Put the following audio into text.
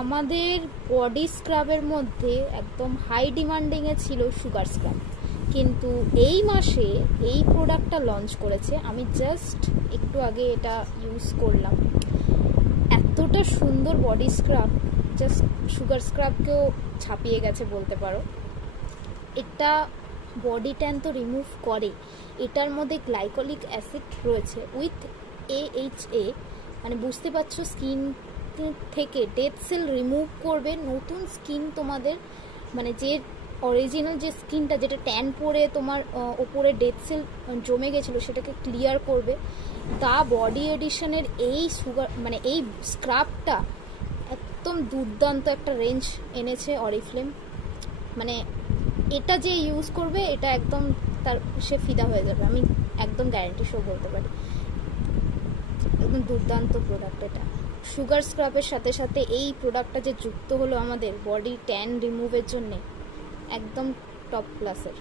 আমাদের বডি স্ক্রাবের মধ্যে একদম হাই ডিমান্ডিংয়ে ছিল সুগার স্ক্রাব, কিন্তু এই মাসে এই প্রোডাক্টটা লঞ্চ করেছে। আমি জাস্ট একটু আগে এটা ইউজ করলাম, এতটা সুন্দর বডি স্ক্রাব, জাস্ট সুগার স্ক্রাবকেও ছাপিয়ে গেছে বলতে পারো। এটা বডি ট্যান তো রিমুভ করে, এটার মধ্যে গ্লাইকোলিক অ্যাসিড রয়েছে উইথ AHA, মানে বুঝতে পারছো স্কিন থেকে ডেড সেল রিমুভ করবে, নতুন স্কিন তোমাদের, মানে যে অরিজিনাল যে স্কিনটা যেটা ট্যান পরে তোমার ওপরে ডেড সেল জমে গেছিলো সেটাকে ক্লিয়ার করবে। তা বডি এডিশনের এই সুগার মানে এই স্ক্রাবটা একদম দুর্দান্ত একটা রেঞ্জ এনেছে অরিফ্লেম। মানে এটা যে ইউজ করবে এটা একদম তার সে ফিদা হয়ে যাবে, আমি একদম গ্যারান্টি সহ বলতে পারি। একদম দুর্দান্ত প্রোডাক্ট এটা। সুগার স্ক্রাবের সাথে সাথে এই প্রোডাক্টটা যে যুক্ত হলো আমাদের বডি ট্যান রিমুভের জন্যে, একদম টপ ক্লাসের।